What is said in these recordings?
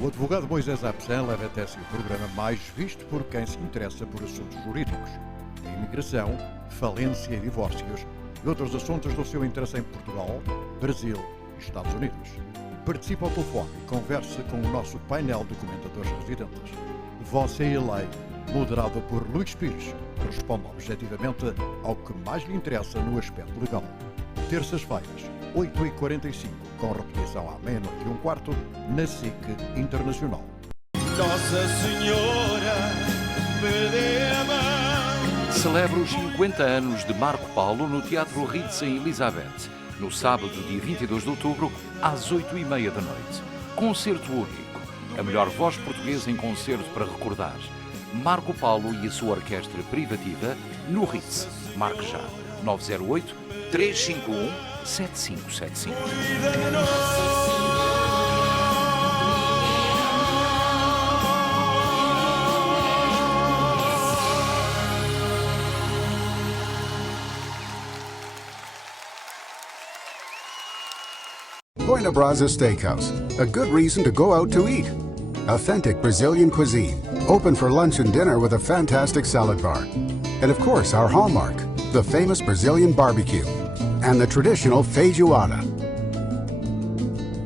O advogado Moisés Absan leva até si o programa mais visto por quem se interessa por assuntos jurídicos. A imigração, falência e divórcios e outros assuntos do seu interesse em Portugal, Brasil e Estados Unidos. Participe ao telefone e converse com o nosso painel de comentadores residentes. Você e a Lei, moderado por Luís Pires, responde objetivamente ao que mais lhe interessa no aspecto legal. Terças-feiras, 8h45, com repetição à 00:15, na SIC Internacional. Nossa Senhora, me dê a mão. Celebra os 50 anos de Marco Paulo no Teatro Ritz em Elizabeth, no sábado, dia 22 de outubro, às 8h30 da noite. Concerto único, a melhor voz portuguesa em concerto para recordar. Marco Paulo e a sua orquestra privativa no Ritz. Marque já, 908-351-7575. Buena Brasa Steakhouse, a good reason to go out to eat. Authentic Brazilian cuisine, open for lunch and dinner with a fantastic salad bar. And of course, our hallmark, the famous Brazilian barbecue and the traditional feijoada.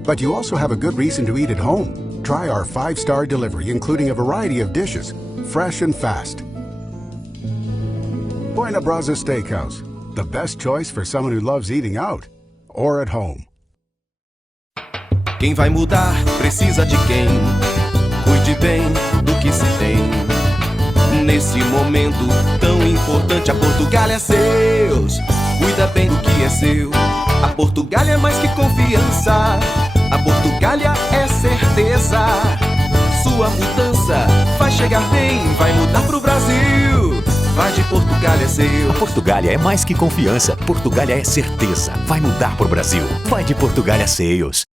But you also have a good reason to eat at home. Try our 5-star delivery, including a variety of dishes, fresh and fast. Buena Brasa Steakhouse, the best choice for someone who loves eating out or at home. Quem vai mudar precisa de quem cuide bem do que se tem. Nesse momento tão importante, a Portugália é seus. Cuida bem do que é seu. A Portugália é mais que confiança. A Portugália é certeza. Sua mudança vai chegar bem, vai mudar pro Brasil. Vai de Portugália é seu. A Portugália é mais que confiança. Portugália é certeza. Vai mudar pro Brasil. Vai de Portugália Sales.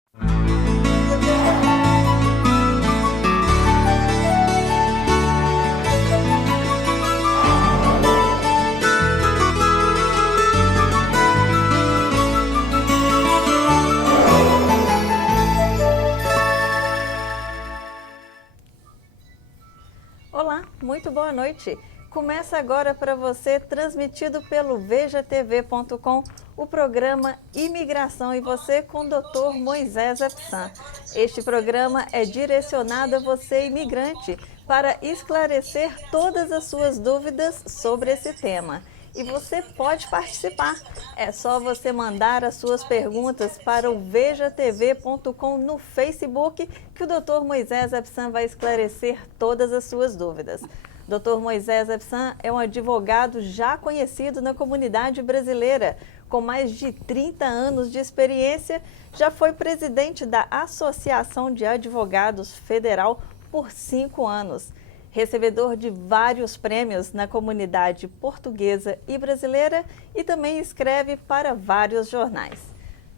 Olá, muito boa noite. Começa agora para você, transmitido pelo vejatv.com, o programa Imigração e Você com o Dr. Moisés Absan. Este programa é direcionado a você, imigrante, para esclarecer todas as suas dúvidas sobre esse tema. E você pode participar. É só você mandar as suas perguntas para o vejatv.com no Facebook, que o Dr. Moisés Absan vai esclarecer todas as suas dúvidas. Dr. Moisés Absan é um advogado já conhecido na comunidade brasileira. Com mais de 30 anos de experiência, já foi presidente da Associação de Advogados Federal por 5 anos. Recebedor de vários prêmios na comunidade portuguesa e brasileira e também escreve para vários jornais.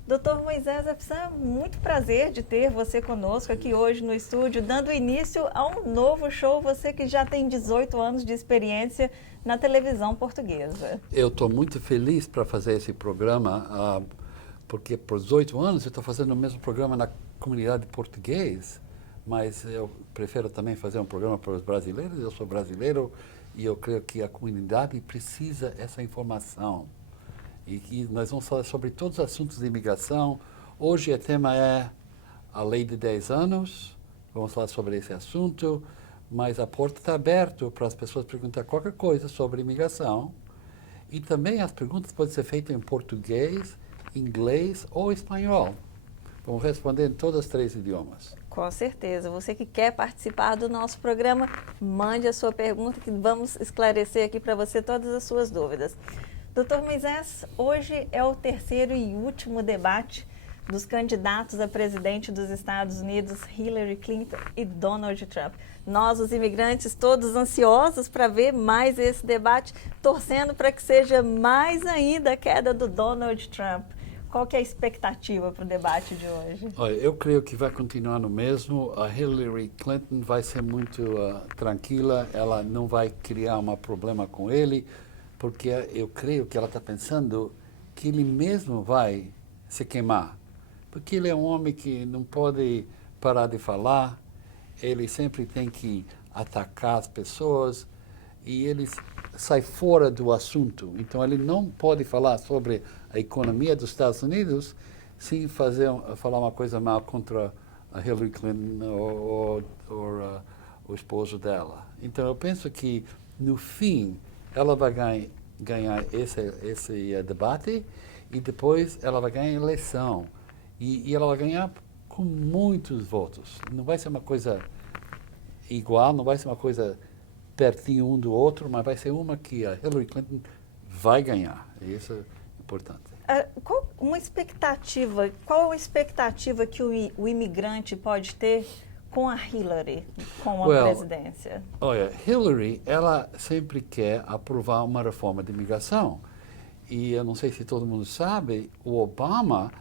Dr. Moisés Absan, muito prazer de ter você conosco aqui hoje no estúdio, dando início a um novo show, você que já tem 18 anos de experiência na televisão portuguesa. Eu estou muito feliz para fazer esse programa, porque por 18 anos eu estou fazendo o mesmo programa na comunidade portuguesa, mas eu prefiro também fazer um programa para os brasileiros. Eu sou brasileiro e eu creio que a comunidade precisa dessa informação. E que nós vamos falar sobre todos os assuntos de imigração. Hoje o tema é a lei de 10 anos. Vamos falar sobre esse assunto, mas a porta está aberta para as pessoas perguntar qualquer coisa sobre imigração. E também as perguntas podem ser feitas em português, inglês ou espanhol. Vamos responder em todos os 3 idiomas. Com certeza. Você que quer participar do nosso programa, mande a sua pergunta que vamos esclarecer aqui para você todas as suas dúvidas. Dr. Moisés, hoje é o terceiro e último debate dos candidatos a presidente dos Estados Unidos, Hillary Clinton e Donald Trump. Nós, os imigrantes, todos ansiosos para ver mais esse debate, torcendo para que seja mais ainda a queda do Donald Trump. Qual que é a expectativa para o debate de hoje? Olha, eu creio que vai continuar no mesmo. A Hillary Clinton vai ser muito tranquila, ela não vai criar um problema com ele, porque eu creio que ela está pensando que ele mesmo vai se queimar. Porque ele é um homem que não pode parar de falar, ele sempre tem que atacar as pessoas e ele sai fora do assunto. Então, ele não pode falar sobre a economia dos Estados Unidos sem falar uma coisa mal contra a Hillary Clinton ou o esposo dela. Então, eu penso que, no fim, ela vai ganhar esse debate e depois ela vai ganhar a eleição. E ela vai ganhar com muitos votos. Não vai ser uma coisa igual, não vai ser uma coisa pertinho um do outro, mas vai ser uma que a Hillary Clinton vai ganhar. E isso é importante. Qual a expectativa que o imigrante pode ter com a Hillary, com a presidência? Olha, Hillary, ela sempre quer aprovar uma reforma de imigração. E eu não sei se todo mundo sabe, o Obama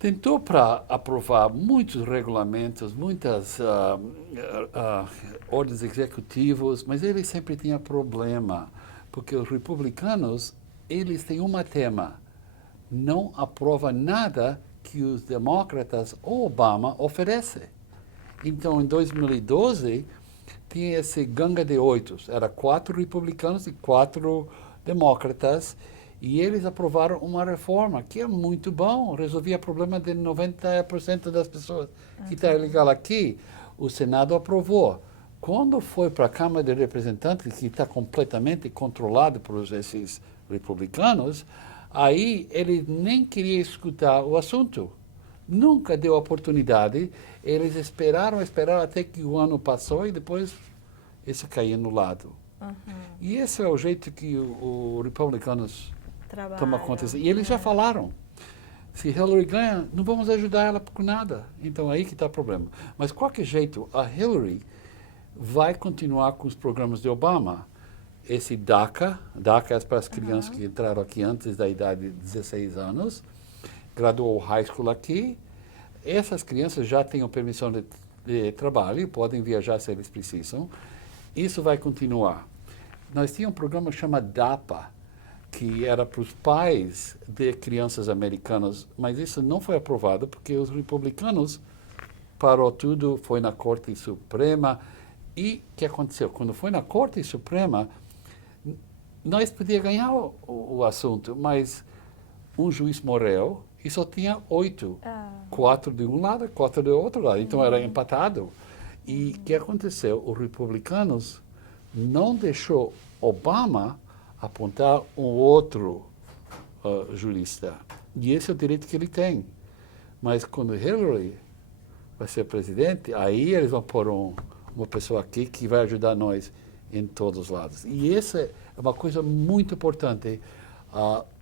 tentou para aprovar muitos regulamentos, muitas ordens executivas, mas ele sempre tinha problema, porque os republicanos, eles têm um tema, não aprova nada que os democratas ou Obama oferecem. Então, em 2012, tinha esse ganga de 8, era 4 republicanos e 4 democratas, e eles aprovaram uma reforma que é muito bom, resolvia o problema de 90% das pessoas que estão ilegal aqui. O Senado aprovou. Quando foi para a Câmara de Representantes, que está completamente controlado por esses republicanos, aí ele nem queria escutar o assunto. Nunca deu oportunidade. Eles esperaram até que o ano passou e depois isso caiu no lado. E esse é o jeito que os republicanos tomam conta. E eles já falaram, se Hillary ganha, não vamos ajudar ela com nada. Então, aí que está o problema. Mas, de qualquer jeito, a Hillary vai continuar com os programas de Obama. Esse DACA é para as crianças que entraram aqui antes da idade de 16 anos, graduou high school aqui. Essas crianças já têm permissão de trabalho, podem viajar se eles precisam. Isso vai continuar. Nós tínhamos um programa chamado DAPA, que era para os pais de crianças americanas, mas isso não foi aprovado porque os republicanos parou tudo, foi na Corte Suprema. E o que aconteceu? Quando foi na Corte Suprema, nós podíamos ganhar o assunto, mas um juiz morreu e só tinha 8. 4 de um lado, 4 do outro lado. Então era empatado. E o que aconteceu? Os republicanos não deixou Obama apontar um outro jurista. E esse é o direito que ele tem. Mas quando Hillary vai ser presidente, aí eles vão pôr uma pessoa aqui que vai ajudar nós em todos os lados. E essa é uma coisa muito importante.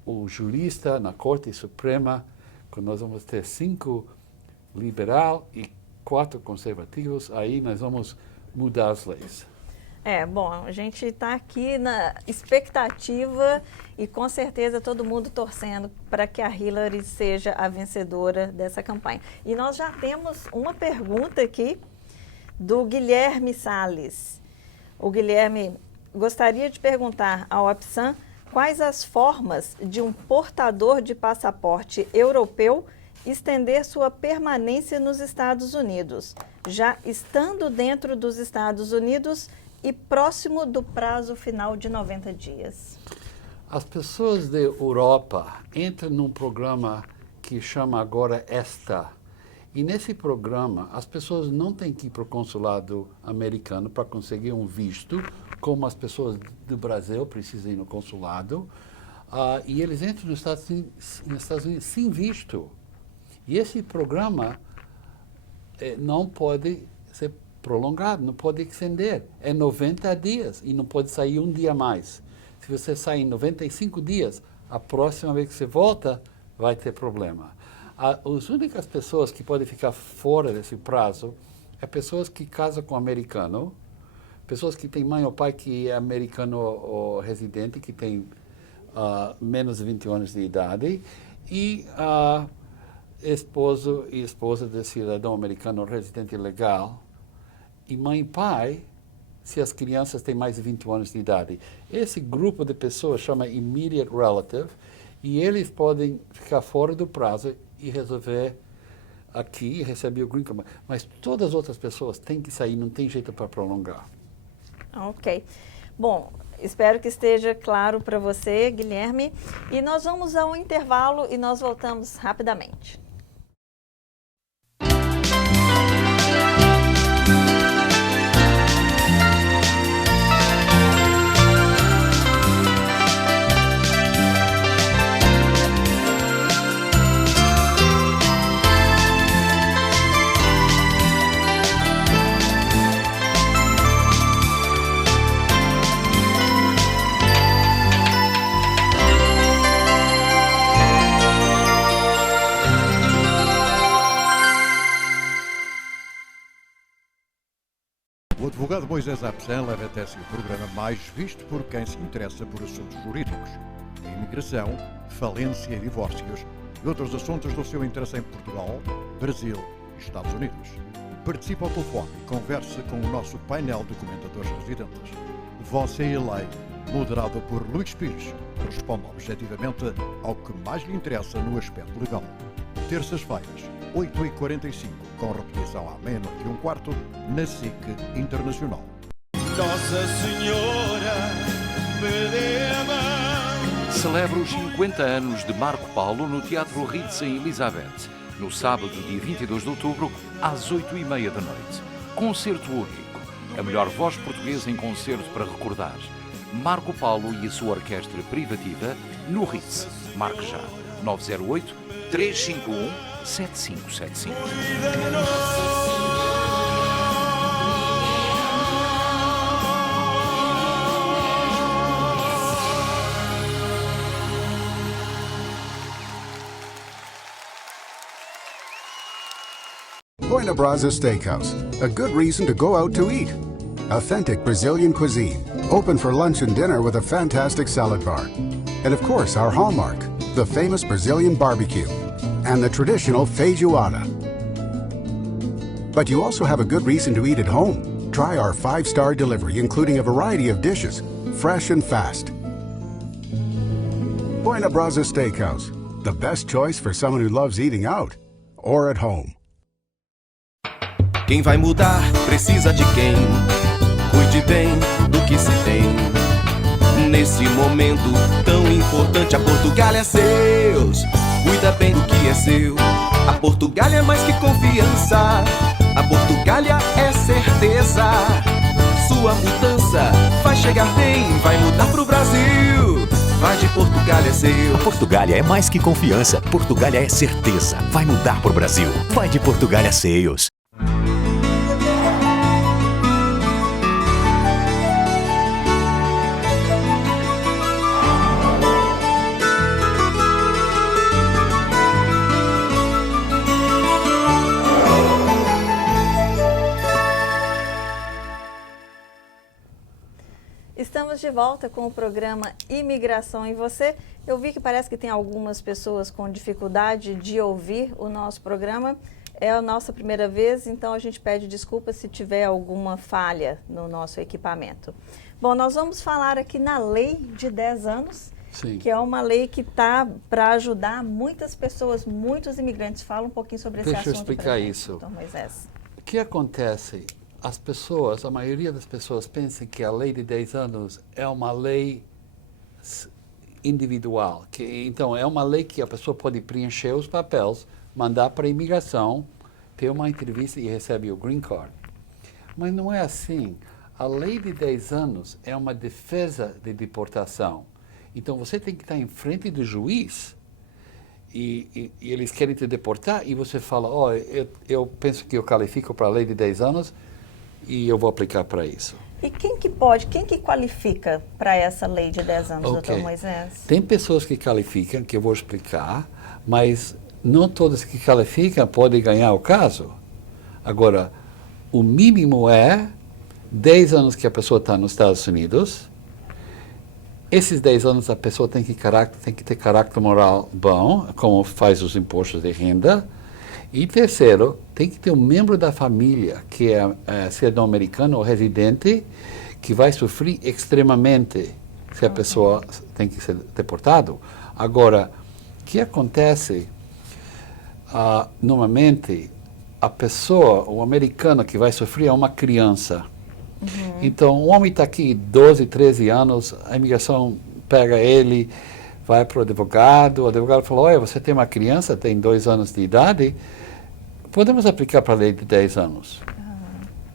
O jurista na Corte Suprema, quando nós vamos ter 5 liberal e 4 conservativos, aí nós vamos mudar as leis. Bom, a gente está aqui na expectativa e com certeza todo mundo torcendo para que a Hillary seja a vencedora dessa campanha. E nós já temos uma pergunta aqui do Guilherme Salles. O Guilherme gostaria de perguntar ao Apsan quais as formas de um portador de passaporte europeu estender sua permanência nos Estados Unidos, já estando dentro dos Estados Unidos e próximo do prazo final de 90 dias. As pessoas da Europa entram num programa que chama agora ESTA. E nesse programa, as pessoas não têm que ir para o consulado americano para conseguir um visto, como as pessoas do Brasil precisam ir no consulado. E eles entram nos Estados Unidos sem visto. E esse programa não pode ser prolongado, não pode estender. É 90 dias e não pode sair um dia mais. Se você sair em 95 dias, a próxima vez que você volta, vai ter problema. As únicas pessoas que podem ficar fora desse prazo é pessoas que casam com americano, pessoas que têm mãe ou pai que é americano ou residente, que tem menos de 20 anos de idade, e esposo e esposa de cidadão americano residente legal, e mãe e pai, se as crianças têm mais de 20 anos de idade. Esse grupo de pessoas chama immediate relative, e eles podem ficar fora do prazo e resolver aqui e recebe o green card. Mas todas as outras pessoas têm que sair, não tem jeito para prolongar. Ok. Bom, espero que esteja claro para você, Guilherme. E nós vamos a um intervalo e nós voltamos rapidamente. O advogado Moisés Apsan leva até si o programa mais visto por quem se interessa por assuntos jurídicos. A imigração, falência e divórcios e outros assuntos do seu interesse em Portugal, Brasil e Estados Unidos. Participe ao telefone e converse com o nosso painel de comentadores residentes. Você e a Lei, moderado por Luís Pires, responde objetivamente ao que mais lhe interessa no aspecto legal. Terças-feiras, 8h45, com repetição à 00:15, na SIC Internacional. Nossa Senhora me dê a mão. Celebra os 50 anos de Marco Paulo no Teatro Ritz em Elizabeth, no sábado, dia 22 de outubro, às 8h30 da noite. Concerto único. A melhor voz portuguesa em concerto para recordar. Marco Paulo e a sua orquestra privativa no Ritz. Marque já. 908-351-7575. Buena Brasa Steakhouse, a good reason to go out to eat. Authentic Brazilian cuisine, open for lunch and dinner with a fantastic salad bar. And of course, our hallmark, the famous Brazilian barbecue and the traditional feijoada. But you also have a good reason to eat at home. Try our 5-star delivery, including a variety of dishes, fresh and fast. Buena Brasa Steakhouse, the best choice for someone who loves eating out or at home. Quem vai mudar precisa de quem cuide bem do que se tem. Nesse momento tão importante, a Portugália é seus. Cuida bem do que é seu. A Portugália é mais que confiança. A Portugália é certeza. Sua mudança vai chegar bem, vai mudar pro Brasil. Vai de Portugália é seu. A Portugália é mais que confiança. Portugália é certeza. Vai mudar pro Brasil. Vai de Portugália Sales. Estamos de volta com o programa Imigração e Você. Eu vi que parece que tem algumas pessoas com dificuldade de ouvir o nosso programa. É a nossa primeira vez, então a gente pede desculpa se tiver alguma falha no nosso equipamento. Bom, nós vamos falar aqui na lei de 10 anos, Sim. que é uma lei que está para ajudar muitas pessoas, muitos imigrantes. Fala um pouquinho sobre esse Deixa eu assunto. explicar pra gente, isso. Dr. Moisés. O que acontece? As pessoas, a maioria das pessoas pensam que a lei de 10 anos é uma lei individual. Então, é uma lei que a pessoa pode preencher os papéis, mandar para a imigração, ter uma entrevista e recebe o green card. Mas não é assim. A lei de 10 anos é uma defesa de deportação. Então, você tem que estar em frente do juiz e eles querem te deportar e você fala, eu penso que eu qualifico para a lei de 10 anos, e eu vou aplicar para isso. E quem que qualifica para essa lei de 10 anos, Okay. Dr. Moisés? Tem pessoas que qualificam, que eu vou explicar, mas não todas que qualificam podem ganhar o caso. Agora, o mínimo é 10 anos que a pessoa está nos Estados Unidos. Esses 10 anos a pessoa tem que ter caráter moral bom, como faz os impostos de renda. E terceiro, tem que ter um membro da família que é cidadão americano ou residente que vai sofrer extremamente se a pessoa tem que ser deportado. Agora, o que acontece? normalmente, a pessoa, o americano que vai sofrer é uma criança. Então, o homem está aqui 12, 13 anos, a imigração pega ele, vai para o advogado fala, olha, você tem uma criança, tem 2 anos de idade, podemos aplicar para a lei de 10 anos.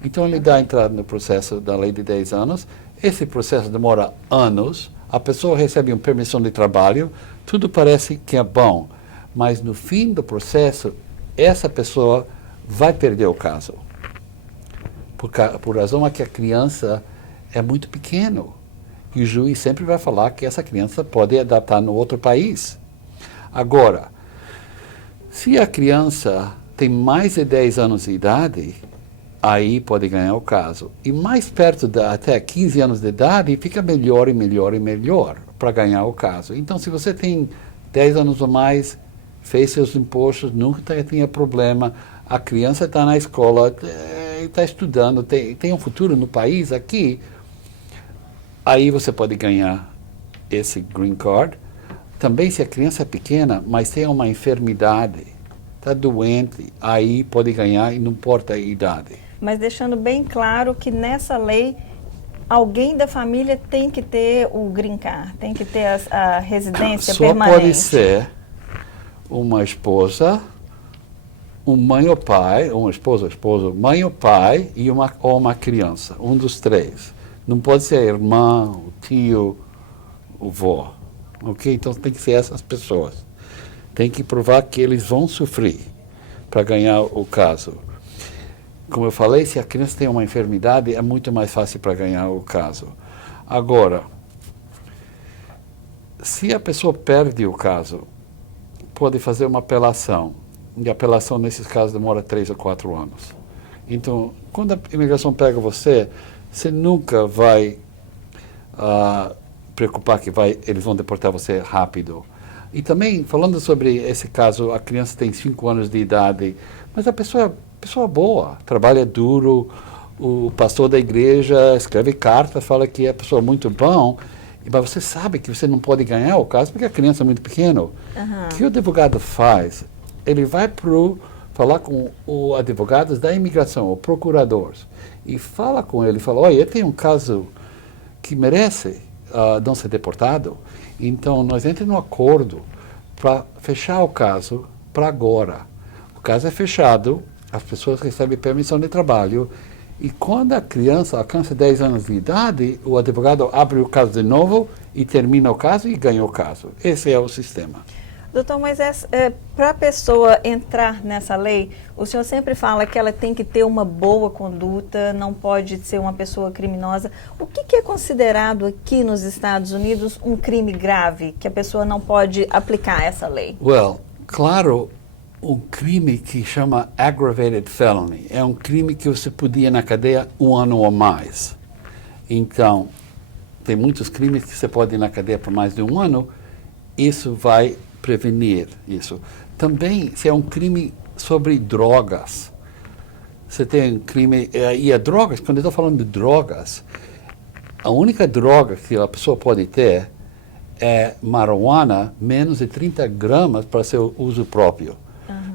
Então, ele dá entrada no processo da lei de 10 anos, esse processo demora anos, a pessoa recebe uma permissão de trabalho, tudo parece que é bom, mas no fim do processo, essa pessoa vai perder o caso. Por razão a que a criança é muito pequena. E o juiz sempre vai falar que essa criança pode adaptar no outro país. Agora, se a criança tem mais de 10 anos de idade, aí pode ganhar o caso. E mais perto até 15 anos de idade, fica melhor e melhor e melhor para ganhar o caso. Então, se você tem 10 anos ou mais, fez seus impostos, nunca tinha problema, a criança está na escola, está estudando, tem um futuro no país aqui, aí você pode ganhar esse green card. Também se a criança é pequena, mas tem uma enfermidade, está doente, aí pode ganhar e não importa a idade. Mas deixando bem claro que nessa lei, alguém da família tem que ter o green card, tem que ter a residência permanente. Só pode ser uma esposa, um mãe ou pai, uma esposa, mãe ou pai ou uma criança, um dos 3. Não pode ser irmão, tio, o vô, ok? Então tem que ser essas pessoas. Tem que provar que eles vão sofrer para ganhar o caso. Como eu falei, se a criança tem uma enfermidade, é muito mais fácil para ganhar o caso. Agora, se a pessoa perde o caso, pode fazer uma apelação. E a apelação, nesses casos, demora 3 ou 4 anos. Então, quando a imigração pega você, você nunca vai preocupar que eles vão deportar você rápido. E também, falando sobre esse caso, a criança tem 5 anos de idade, mas a pessoa é boa, trabalha duro, o pastor da igreja escreve cartas, fala que é pessoa muito bom, mas você sabe que você não pode ganhar o caso porque a criança é muito pequena. O que o advogado faz? Ele vai falar com os advogados da imigração, o procurador, e fala com ele, fala, olha, eu tenho um caso que merece não ser deportado, então nós entramos num acordo para fechar o caso para agora. O caso é fechado, as pessoas recebem permissão de trabalho, e quando a criança alcança 10 anos de idade, o advogado abre o caso de novo e termina o caso e ganha o caso. Esse é o sistema. Doutor Moisés, para a pessoa entrar nessa lei, o senhor sempre fala que ela tem que ter uma boa conduta, não pode ser uma pessoa criminosa. O que é considerado aqui nos Estados Unidos um crime grave, que a pessoa não pode aplicar essa lei? Claro, um crime que chama aggravated felony é um crime que você podia ir na cadeia 1 ano ou mais. Então, tem muitos crimes que você pode ir na cadeia por mais de 1 ano, isso vai prevenir isso. Também, se é um crime sobre drogas, você tem um crime, e a drogas, quando eu estou falando de drogas, a única droga que a pessoa pode ter é marijuana, menos de 30 gramas para seu uso próprio.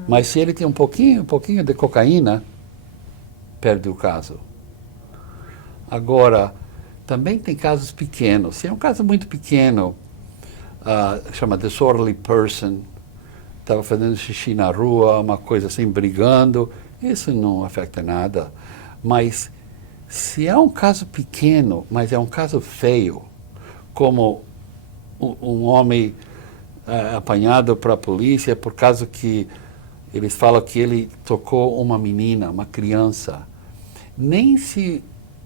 Mas se ele tem um pouquinho de cocaína, perde o caso. Agora, também tem casos pequenos. Se é um caso muito pequeno, chama disorderly person, estava fazendo xixi na rua, uma coisa assim, brigando, isso não afeta nada. Mas se é um caso pequeno, mas é um caso feio, como um homem apanhado para a polícia por causa que eles falam que ele tocou uma menina, uma criança, nem se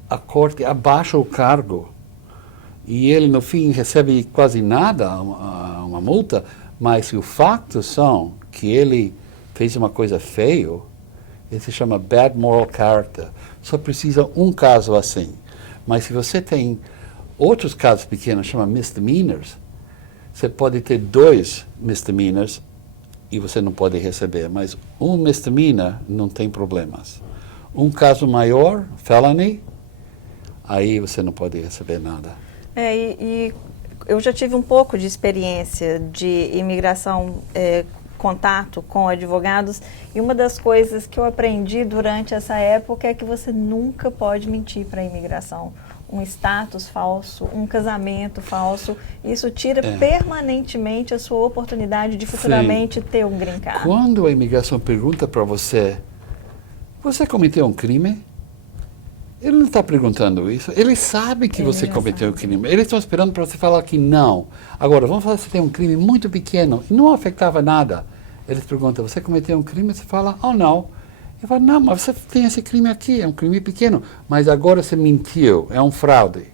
a corte abaixa o cargo e ele, no fim, recebe quase nada, uma multa, mas se o facto são que ele fez uma coisa feia, ele se chama bad moral character. Só precisa um caso assim. Mas se você tem outros casos pequenos, chama misdemeanors, você pode ter 2 misdemeanors e você não pode receber, mas um misdemeanor não tem problemas. Um caso maior, felony, aí você não pode receber nada. Eu já tive um pouco de experiência de imigração contato com advogados, e uma das coisas que eu aprendi durante essa época é que você nunca pode mentir para a imigração. Um status falso, um casamento falso, isso tira permanentemente a sua oportunidade de futuramente ter um green card. Quando a imigração pergunta para você, você cometeu um crime? Ele não está perguntando isso. Ele sabe que você cometeu um crime. Eles estão esperando para você falar que não. Agora, vamos falar que você tem um crime muito pequeno e não afetava nada. Eles perguntam, você cometeu um crime? Você fala, oh, não. Ele fala, não, mas você tem esse crime aqui, é um crime pequeno. Mas agora você mentiu, é um fraude.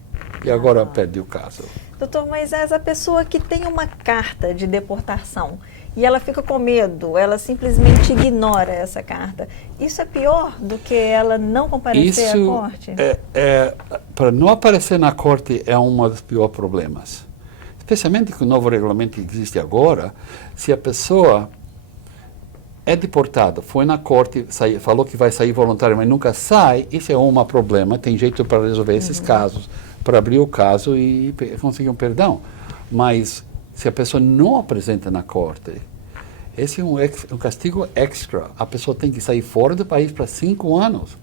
E agora perde o caso. Doutor Moisés, a pessoa que tem uma carta de deportação e ela fica com medo, ela simplesmente ignora essa carta, isso é pior do que ela não comparecer à corte? Para não aparecer na corte é um dos piores problemas. Especialmente com o novo regulamento que existe agora, se a pessoa é deportada, foi na corte, falou que vai sair voluntário, mas nunca sai, isso é um problema, tem jeito para resolver esses casos, para abrir o caso e conseguir um perdão. Mas se a pessoa não apresenta na corte, esse é um castigo extra. A pessoa tem que sair fora do país para 5 anos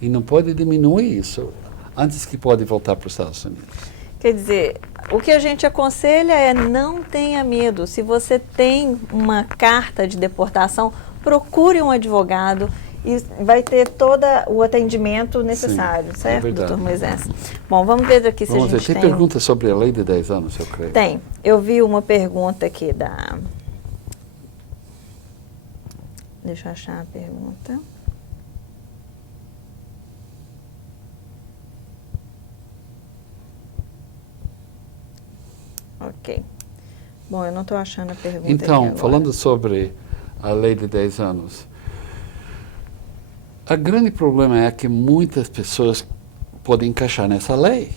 e não pode diminuir isso antes que pode voltar para os Estados Unidos. Quer dizer, o que a gente aconselha é não tenha medo. Se você tem uma carta de deportação, procure um advogado e vai ter todo o atendimento necessário, Sim, certo, é doutor Moisés? Bom, vamos ver aqui se a gente tem perguntas sobre a lei de 10 anos, eu creio. Tem. Eu vi uma pergunta aqui da... Deixa eu achar a pergunta. Ok. Bom, eu não estou achando a pergunta Então, aqui falando sobre a lei de 10 anos, o grande problema é que muitas pessoas podem encaixar nessa lei.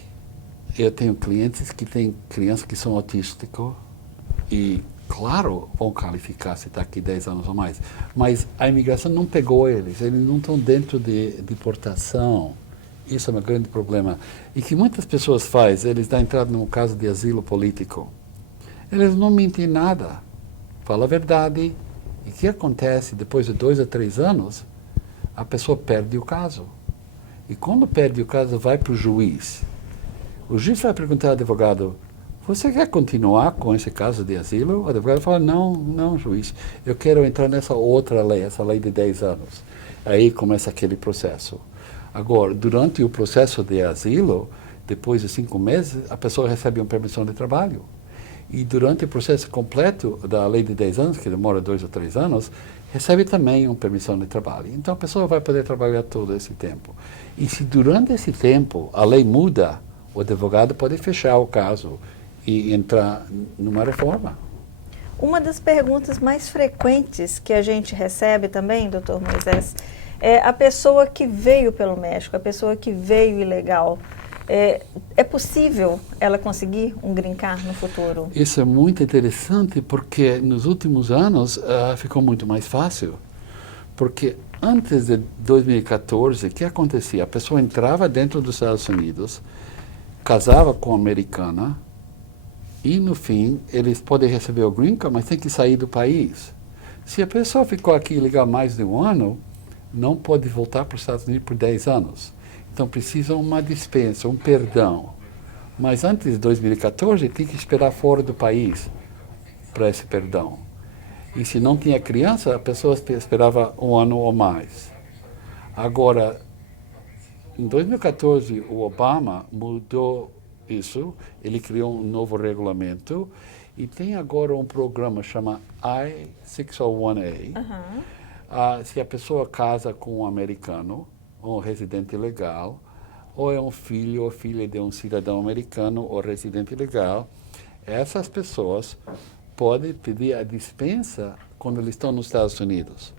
Eu tenho clientes que têm crianças que são autísticos e, claro, vão qualificar se está aqui 10 anos ou mais. Mas a imigração não pegou eles não estão dentro de deportação. Isso é um grande problema. E que muitas pessoas fazem, eles dão entrada no caso de asilo político. Eles não mentem nada, falam a verdade. E o que acontece depois de 2 a 3 anos? A pessoa perde o caso. E quando perde o caso, vai para o juiz. O juiz vai perguntar ao advogado, você quer continuar com esse caso de asilo? O advogado fala, não, juiz, eu quero entrar nessa outra lei, essa lei de 10 anos. Aí começa aquele processo. Agora, durante o processo de asilo, depois de 5 meses, a pessoa recebe uma permissão de trabalho. E durante o processo completo da lei de 10 anos, que demora 2 ou 3 anos, recebe também uma permissão de trabalho. Então, a pessoa vai poder trabalhar todo esse tempo. E se durante esse tempo a lei muda, o advogado pode fechar o caso e entrar numa reforma. Uma das perguntas mais frequentes que a gente recebe também, doutor Moisés, é a pessoa que veio pelo México, a pessoa que veio ilegal. É possível ela conseguir um green card no futuro? Isso é muito interessante porque nos últimos anos ficou muito mais fácil. Porque antes de 2014, o que acontecia? A pessoa entrava dentro dos Estados Unidos, casava com uma americana e, no fim, eles podem receber o green card, mas tem que sair do país. Se a pessoa ficou aqui ilegal mais de 1 ano, não pode voltar para os Estados Unidos por 10 anos. Então, precisa uma dispensa, um perdão. Mas antes de 2014, tem que esperar fora do país para esse perdão. E se não tinha criança, a pessoa esperava 1 ano ou mais. Agora, em 2014, o Obama mudou isso, ele criou um novo regulamento e tem agora um programa chamado I-601A. Se a pessoa casa com um americano, um residente legal, ou é um filho ou filha de um cidadão americano ou residente legal, essas pessoas podem pedir a dispensa quando eles estão nos Estados Unidos.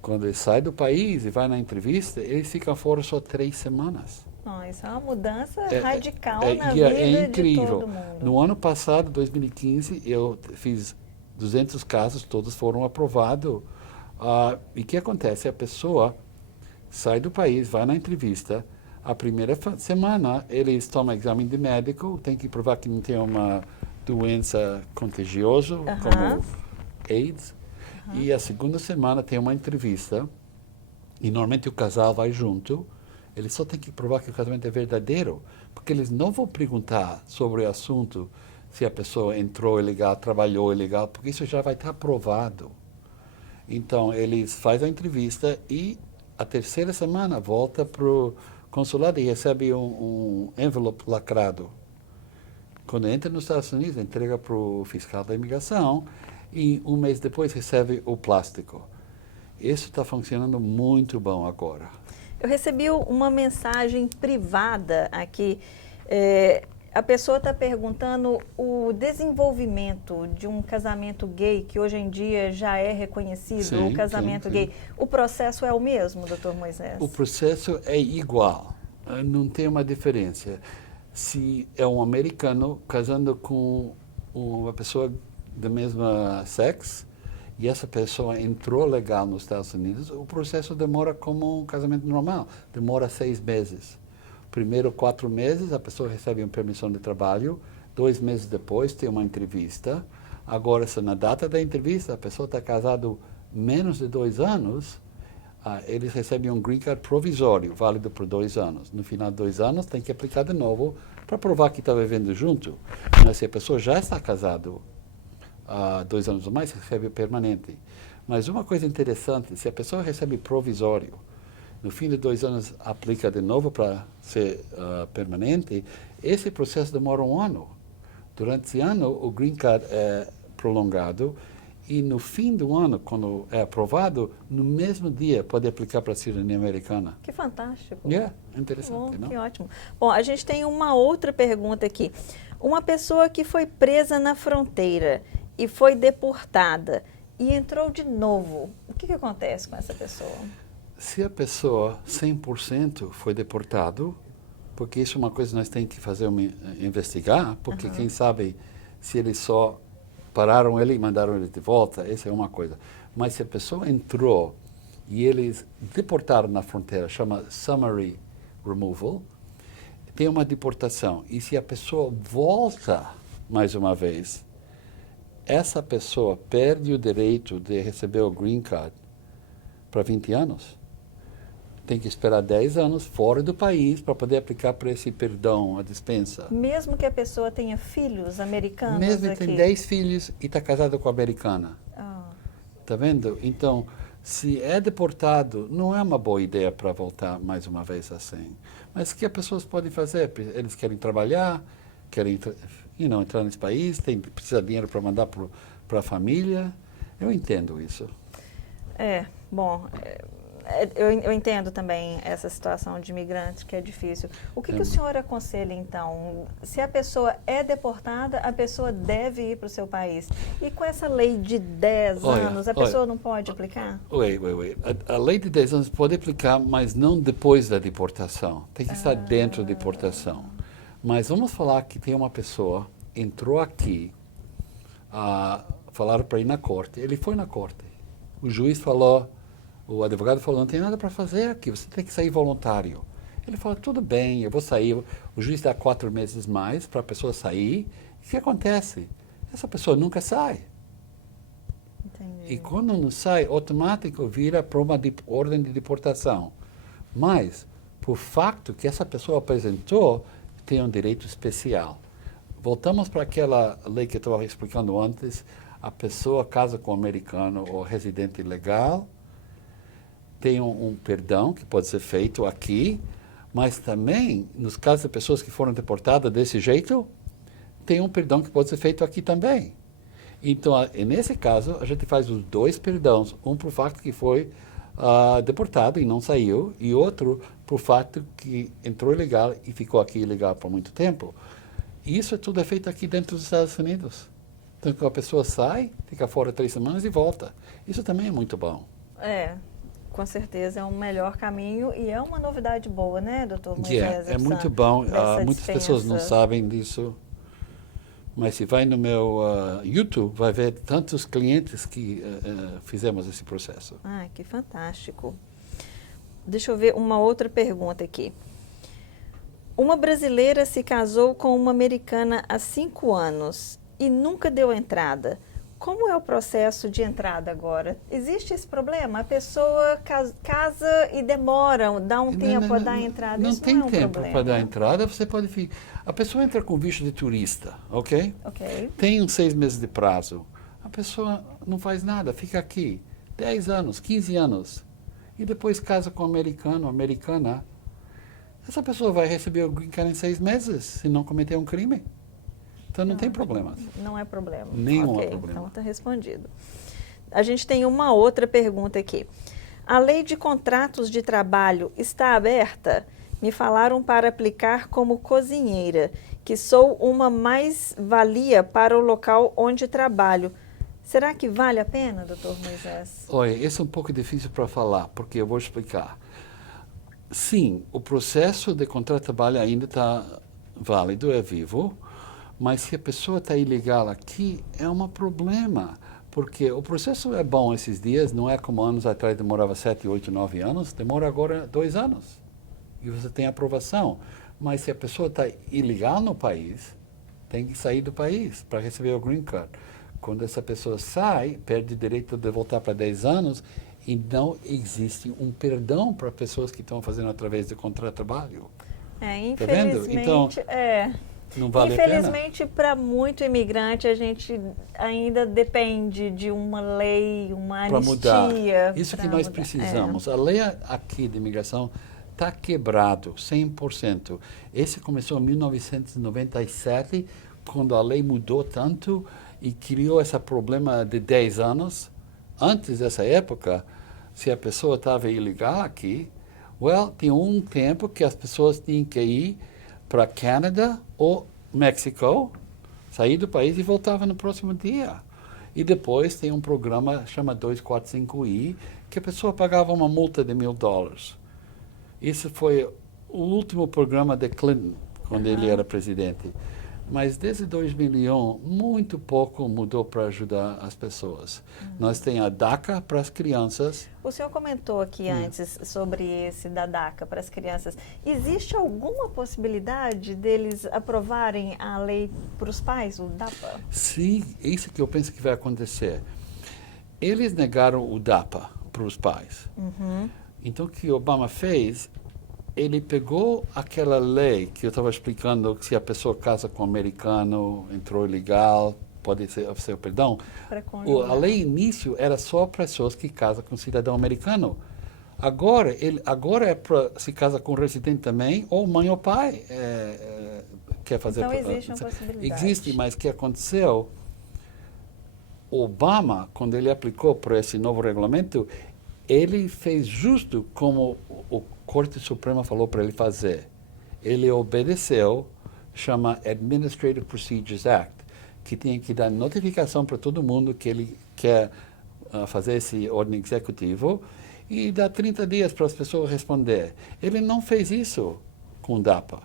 Quando eles saem do país e vão na entrevista, eles ficam fora só 3 semanas. Isso é uma mudança radical na vida incrível. De todo mundo. No ano passado, 2015, eu fiz 200 casos, todos foram aprovados. E o que acontece? A pessoa sai do país, vai na entrevista, a primeira semana eles tomam exame de médico, tem que provar que não tem uma doença contagiosa, como AIDS, E a segunda semana tem uma entrevista, e normalmente o casal vai junto. Eles só têm que provar que o casamento é verdadeiro, porque eles não vão perguntar sobre o assunto se a pessoa entrou ilegal, trabalhou ilegal, porque isso já vai estar provado. Então, eles fazem a entrevista e a terceira semana volta para o consulado e recebe um envelope lacrado. Quando entra nos Estados Unidos, entrega para o fiscal da imigração e um mês depois recebe o plástico. Isso está funcionando muito bom agora. Eu recebi uma mensagem privada aqui. A pessoa está perguntando o desenvolvimento de um casamento gay, que hoje em dia já é reconhecido, Sim, o casamento sim. gay. O processo é o mesmo, doutor Moisés? O processo é igual, não tem uma diferença. Se é um americano casando com uma pessoa do mesmo sexo, e essa pessoa entrou legal nos Estados Unidos, o processo demora como um casamento normal, demora 6 meses. Primeiro 4 meses, a pessoa recebe uma permissão de trabalho, 2 meses depois tem uma entrevista. Agora, se na data da entrevista a pessoa está casada menos de 2 anos, eles recebem um green card provisório, válido por 2 anos. No final de 2 anos, tem que aplicar de novo para provar que está vivendo junto. Mas se a pessoa já está casada há 2 anos ou mais, recebe o permanente. Mas uma coisa interessante, se a pessoa recebe provisório, no fim de 2 anos aplica de novo para ser permanente, esse processo demora 1 ano. Durante esse ano, o green card é prolongado e no fim do ano, quando é aprovado, no mesmo dia pode aplicar para a cidadania americana. Que fantástico. Interessante, não? Que ótimo. Bom, a gente tem uma outra pergunta aqui. Uma pessoa que foi presa na fronteira e foi deportada e entrou de novo, o que acontece com essa pessoa? Se a pessoa 100% foi deportado, porque isso é uma coisa que nós temos que fazer investigar, porque quem sabe se eles só pararam ele e mandaram ele de volta, essa é uma coisa. Mas se a pessoa entrou e eles deportaram na fronteira, chama summary removal, tem uma deportação. E se a pessoa volta mais uma vez, essa pessoa perde o direito de receber o green card para 20 anos. Tem que esperar 10 anos fora do país para poder aplicar para esse perdão, a dispensa. Mesmo que a pessoa tenha filhos americanos Mesmo que aqui? tenha 10 filhos e está casado com a americana. Ah. Tá vendo? Então, se é deportado, não é uma boa ideia para voltar mais uma vez assim. Mas o que as pessoas podem fazer? Eles querem trabalhar, querem entrar nesse país, precisa de dinheiro para mandar para a família. Eu entendo isso. Bom, eu entendo também essa situação de imigrantes que é difícil. O que o senhor aconselha, então? Se a pessoa é deportada, a pessoa deve ir para o seu país. E com essa lei de 10 anos, a pessoa não pode aplicar? A lei de 10 anos pode aplicar, mas não depois da deportação. Tem que estar dentro da deportação. Mas vamos falar que tem uma pessoa, entrou aqui, falaram para ir na corte. Ele foi na corte. O juiz falou... O advogado falou, não tem nada para fazer aqui, você tem que sair voluntário. Ele falou, tudo bem, eu vou sair. O juiz dá 4 meses mais para a pessoa sair. E o que acontece? Essa pessoa nunca sai. Entendi. E quando não sai, automático vira para uma ordem de deportação. Mas, por facto que essa pessoa apresentou, tem um direito especial. Voltamos para aquela lei que eu estava explicando antes. A pessoa casa com um americano ou residente legal, tem um perdão que pode ser feito aqui, mas também, nos casos de pessoas que foram deportadas desse jeito, tem um perdão que pode ser feito aqui também. Então, nesse caso, a gente faz os 2 perdões, um por fato que foi deportado e não saiu, e outro por fato que entrou ilegal e ficou aqui ilegal por muito tempo. E isso tudo é feito aqui dentro dos Estados Unidos. Então, a pessoa sai, fica fora 3 semanas e volta. Isso também é muito bom. Com certeza é um melhor caminho e é uma novidade boa, né, doutor Moisés? É muito bom. Muitas pessoas não sabem disso. Mas se vai no meu YouTube, vai ver tantos clientes que fizemos esse processo. Que fantástico. Deixa eu ver uma outra pergunta aqui. Uma brasileira se casou com uma americana há 5 anos e nunca deu entrada. Como é o processo de entrada agora? Existe esse problema? A pessoa casa e demora, dá um tempo para dar a entrada. Não Isso tem não é um tempo problema. para dar a entrada, você pode ficar. A pessoa entra com visto de turista, ok? Ok. Tem uns 6 meses de prazo. A pessoa não faz nada, fica aqui 10 anos, 15 anos. E depois casa com um americano, americana. Essa pessoa vai receber o green card em 6 meses, se não cometer um crime. Então não tem problema. Não é problema. Nenhum Ok, é problema. então está respondido. A gente tem uma outra pergunta aqui. A lei de contratos de trabalho está aberta? Me falaram para aplicar como cozinheira, que sou uma mais-valia para o local onde trabalho. Será que vale a pena, doutor Moisés? Olha, esse é um pouco difícil para falar, porque eu vou explicar. Sim, o processo de contrato de trabalho ainda está válido, é vivo, mas se a pessoa está ilegal aqui, é um problema. Porque o processo é bom esses dias, não é como anos atrás demorava 7, 8, 9 anos, demora agora 2 anos. E você tem aprovação. Mas se a pessoa está ilegal no país, tem que sair do país para receber o green card. Quando essa pessoa sai, perde o direito de voltar para 10 anos e não existe um perdão para pessoas que estão fazendo através de contrato de trabalho. Infelizmente, Então, não vale infelizmente, para muito imigrante, a gente ainda depende de uma lei, uma para anistia. mudar. Isso que nós mudar. precisamos. A lei aqui de imigração está quebrado, 100%. Esse começou em 1997, quando a lei mudou tanto e criou esse problema de 10 anos. Antes dessa época, se a pessoa estava ilegal aqui, tinha um tempo que as pessoas tinham que ir para Canadá ou México, sair do país e voltava no próximo dia. E depois tem um programa chamado 245I, que a pessoa pagava uma multa de $1.000. Isso foi o último programa de Clinton, quando ele era presidente. Mas desde 2001, muito pouco mudou para ajudar as pessoas. Nós temos a DACA para as crianças. O senhor comentou aqui antes sobre esse da DACA para as crianças. Existe alguma possibilidade deles aprovarem a lei para os pais, o DAPA? Sim, isso que eu penso que vai acontecer. Eles negaram o DAPA para os pais. Então, o que Obama fez, ele pegou aquela lei que eu estava explicando, que se a pessoa casa com um americano, entrou ilegal, pode ser perdão. A lei início era só para pessoas que casam com um cidadão americano. Agora é para se casa com um residente também, ou mãe ou pai quer fazer. Então existe uma possibilidade. Existe, mas o que aconteceu? Obama, quando ele aplicou para esse novo regulamento, ele fez justo como o Corte Suprema falou para ele fazer. Ele obedeceu, chama Administrative Procedures Act, que tem que dar notificação para todo mundo que ele quer fazer esse ordem executivo e dá 30 dias para as pessoas responder. Ele não fez isso com o DAPA.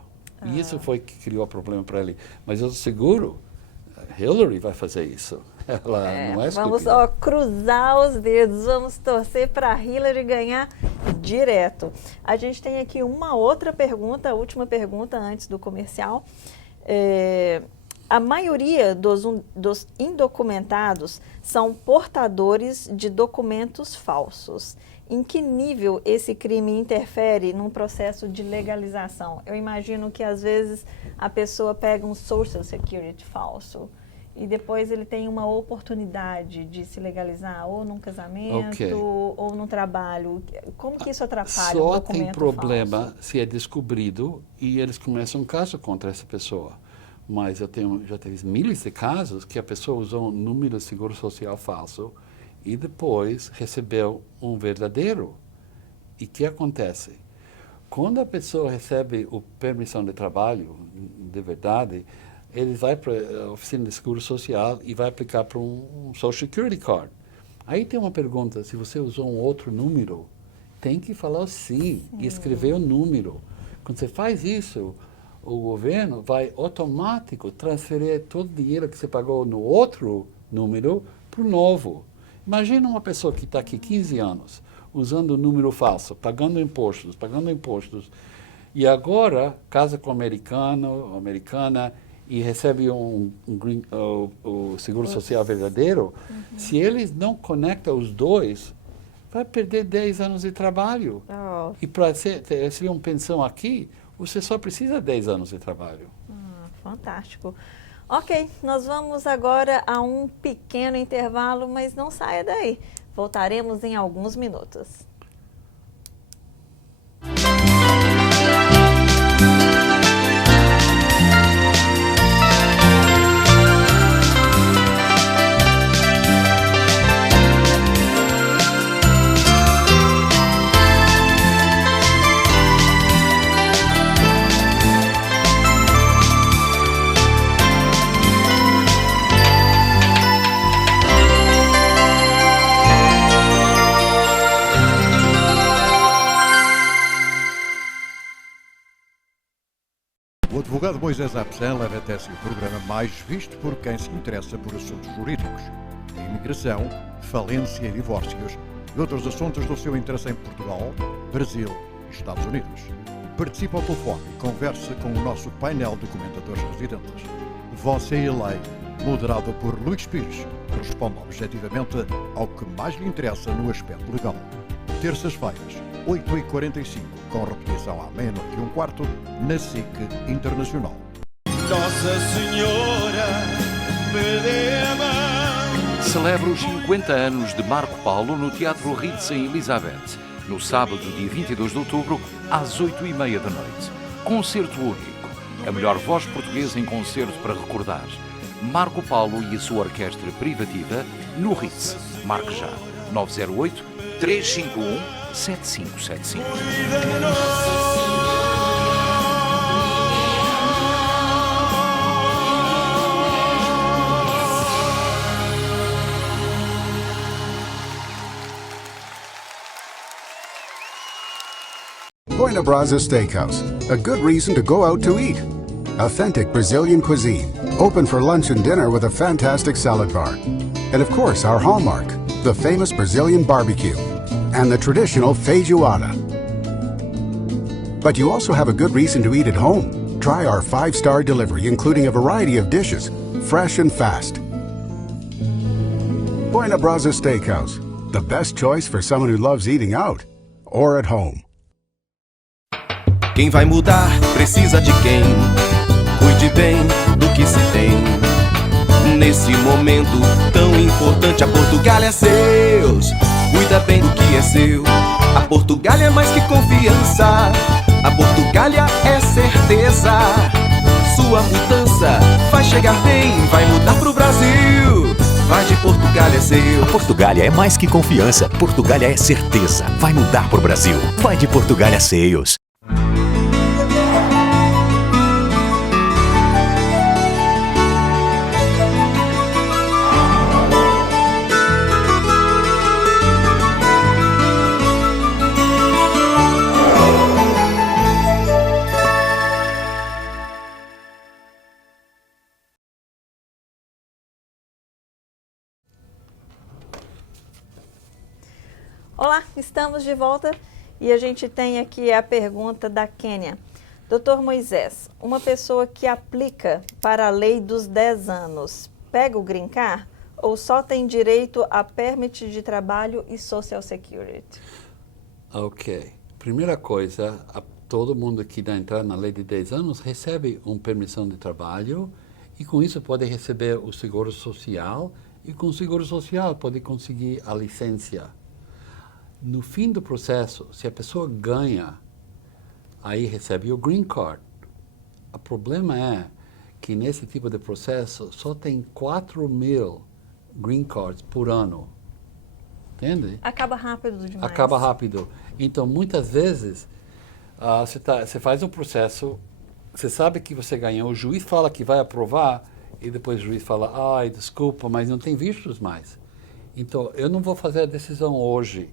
E isso foi que criou o problema para ele. Mas eu seguro, Hillary vai fazer isso. Ela não é estúpida. Vamos cruzar os dedos, vamos torcer para a Hillary ganhar direto. A gente tem aqui uma outra pergunta, a última pergunta antes do comercial. A maioria dos indocumentados são portadores de documentos falsos. Em que nível esse crime interfere num processo de legalização? Eu imagino que às vezes a pessoa pega um Social Security falso e depois ele tem uma oportunidade de se legalizar ou num casamento ou num trabalho. Como que isso atrapalha o documento falso? Só tem problema se é descobrido e eles começam um caso contra essa pessoa. Mas já teve milhares de casos que a pessoa usou um número de seguro social falso e depois recebeu um verdadeiro. E o que acontece? Quando a pessoa recebe a permissão de trabalho, de verdade, ele vai para a oficina de seguro social e vai aplicar para um Social Security Card. Aí tem uma pergunta, se você usou um outro número, tem que falar sim e escrever o número. Quando você faz isso, o governo vai automático transferir todo o dinheiro que você pagou no outro número para o novo. Imagina uma pessoa que está aqui 15 anos, usando o número falso, pagando impostos, e agora casa com americano, americana, e recebe o seguro social verdadeiro, se eles não conectam os dois, vai perder 10 anos de trabalho. Oh. E para receber uma pensão aqui, você só precisa de 10 anos de trabalho. Fantástico. Ok, nós vamos agora a um pequeno intervalo, mas não saia daí. Voltaremos em alguns minutos. O advogado Moisés Apsan leva até si o programa mais visto por quem se interessa por assuntos jurídicos. A imigração, falência e divórcios e outros assuntos do seu interesse em Portugal, Brasil e Estados Unidos. Participe ao telefone e converse com o nosso painel de comentadores residentes. Você e a Lei, moderado por Luís Pires, responde objetivamente ao que mais lhe interessa no aspecto legal. Terças-feiras, 8h45, com repetição à 00:15, na SIC Internacional. Nossa Senhora me dê a mão. Celebra os 50 anos de Marco Paulo no Teatro Ritz em Elizabeth, no sábado, dia 22 de outubro, às 8h30 da noite. Concerto único. A melhor voz portuguesa em concerto para recordar. Marco Paulo e a sua orquestra privativa no Ritz. Marque já. 908-351-7575. Cuida de nós. Buena Brasa Steakhouse, a good reason to go out to eat. Authentic Brazilian cuisine, open for lunch and dinner with a fantastic salad bar. And of course, our hallmark, the famous Brazilian barbecue and the traditional feijoada. But you also have a good reason to eat at home. Try our 5-star delivery, including a variety of dishes, fresh and fast. Buena Brasa Steakhouse, the best choice for someone who loves eating out or at home. Quem vai mudar precisa de quem cuide bem do que se tem. Nesse momento tão importante, a Portugália é seus. Cuida bem do que é seu. A Portugália é mais que confiança. A Portugália é certeza. Sua mudança vai chegar bem, vai mudar pro Brasil. Vai de Portugália é seu. Portugália é mais que confiança. Portugália é certeza. Vai mudar pro Brasil. Vai de Portugália Sales. Olá, estamos de volta e a gente tem aqui a pergunta da Quênia. Doutor Moisés, uma pessoa que aplica para a lei dos 10 anos, pega o Green Card ou só tem direito a permit de trabalho e Social Security? Ok. Primeira coisa, todo mundo que dá entrada na lei de 10 anos recebe uma permissão de trabalho e com isso pode receber o seguro social e com o seguro social pode conseguir a licença. No fim do processo, se a pessoa ganha, aí recebe o Green Card. O problema é que nesse tipo de processo só tem 4.000 Green Cards por ano. Entende? Acaba rápido demais. Acaba rápido. Então, muitas vezes, você faz um processo, você sabe que você ganhou, o juiz fala que vai aprovar, e depois o juiz fala, ai, desculpa, mas não tem vistos mais. Então, eu não vou fazer a decisão hoje.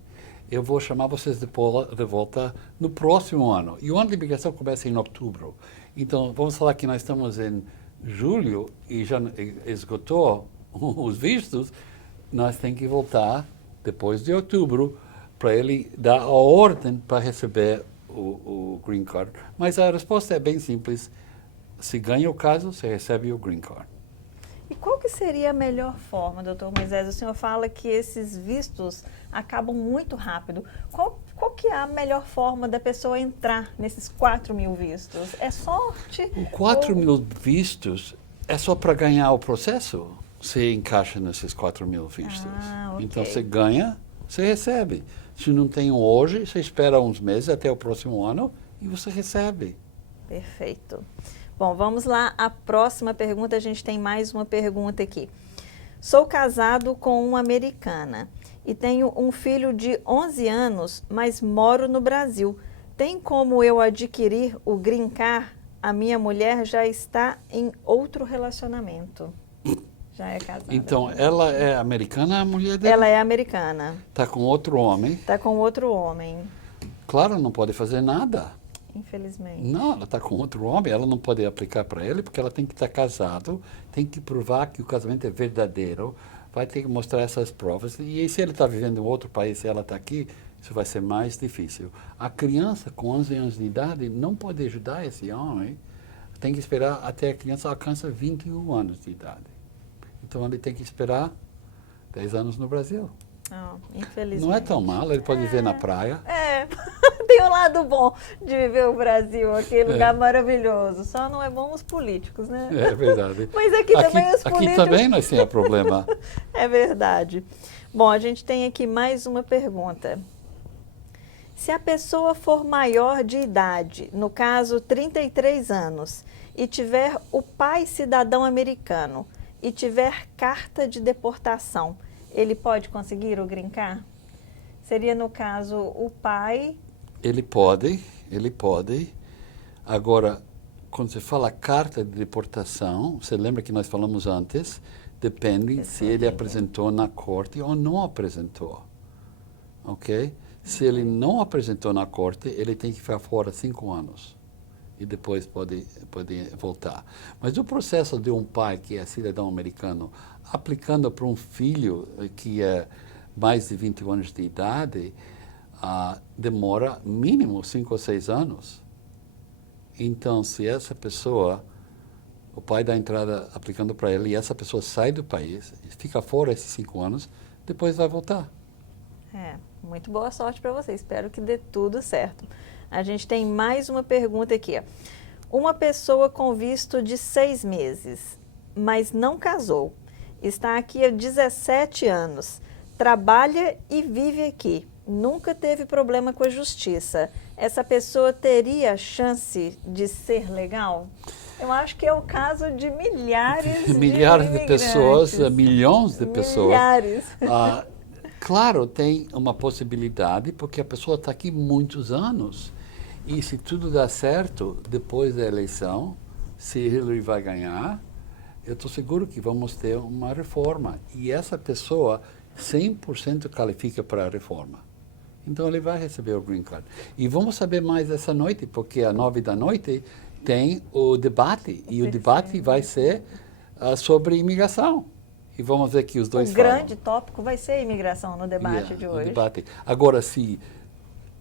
Eu vou chamar vocês de volta no próximo ano. E o ano de imigração começa em outubro. Então, vamos falar que nós estamos em julho e já esgotou os vistos. Nós temos que voltar depois de outubro para ele dar a ordem para receber o Green Card. Mas a resposta é bem simples. se ganha o caso, você recebe o green card. E qual que seria a melhor forma, doutor Moisés? O senhor fala que esses vistos acabam muito rápido. Qual que é a melhor forma da pessoa entrar nesses 4.000 vistos? É sorte? O 4.000 vistos é só para ganhar o processo. Você encaixa nesses 4.000 vistos. Ok. Então você ganha, você recebe. Se não tem hoje, você espera uns meses até o próximo ano e você recebe. Perfeito. Bom, vamos lá. A próxima pergunta, a gente tem mais uma pergunta aqui. Sou casado com uma americana e tenho um filho de 11 anos, mas moro no Brasil. Tem como eu adquirir o green card? A minha mulher já está em outro relacionamento. Já é casada. Então, ela é americana, a mulher dele? Ela é americana. Está com outro homem. Está com outro homem, Claro, não pode fazer nada. infelizmente. Não, ela está com outro homem, ela não pode aplicar para ele, porque ela tem que estar casado, tem que provar que o casamento é verdadeiro, vai ter que mostrar essas provas. E se ele está vivendo em outro país e ela está aqui, isso vai ser mais difícil. A criança com 11 anos de idade não pode ajudar esse homem, tem que esperar até a criança alcança 21 anos de idade. Então ele tem que esperar 10 anos no Brasil. Infelizmente. Não é tão mal, ele pode viver na praia. É, tem um lado bom de viver o Brasil, aquele lugar maravilhoso. Só não é bom os políticos, né? É verdade. Mas aqui também os políticos... Aqui também nós temos problema. É verdade. Bom, a gente tem aqui mais uma pergunta. Se a pessoa for maior de idade, no caso 33 anos, e tiver o pai cidadão americano e tiver carta de deportação, ele pode conseguir o green card? Seria, no caso, o pai... Ele pode. Agora, quando você fala carta de deportação, você lembra que nós falamos antes, depende se ele apresentou na corte ou não apresentou. Ok? Se ele não apresentou na corte, ele tem que ficar fora 5 anos. E depois pode voltar. Mas o processo de um pai que é cidadão americano aplicando para um filho que é mais de 20 anos de idade, demora mínimo 5 ou 6 anos. Então, se essa pessoa, o pai dá entrada aplicando para ele, e essa pessoa sai do país, fica fora esses 5 anos, depois vai voltar. Muito boa sorte para você. Espero que dê tudo certo. A gente tem mais uma pergunta aqui. Uma pessoa com visto de 6 meses, mas não casou, está aqui há 17 anos, trabalha e vive aqui, nunca teve problema com a justiça. Essa pessoa teria chance de ser legal? Eu acho que é o caso de milhares de pessoas, milhões de pessoas. Milhares. Claro, tem uma possibilidade, porque a pessoa está aqui muitos anos. E se tudo dá certo, depois da eleição, se Hillary vai ganhar, eu estou seguro que vamos ter uma reforma. E essa pessoa 100% qualifica para a reforma. Então ele vai receber o green card. E vamos saber mais essa noite, porque às 9 da noite tem o debate. E o debate vai ser sobre imigração. E vamos ver que os dois falam. O grande tópico vai ser a imigração no debate de hoje. Debate. Agora, se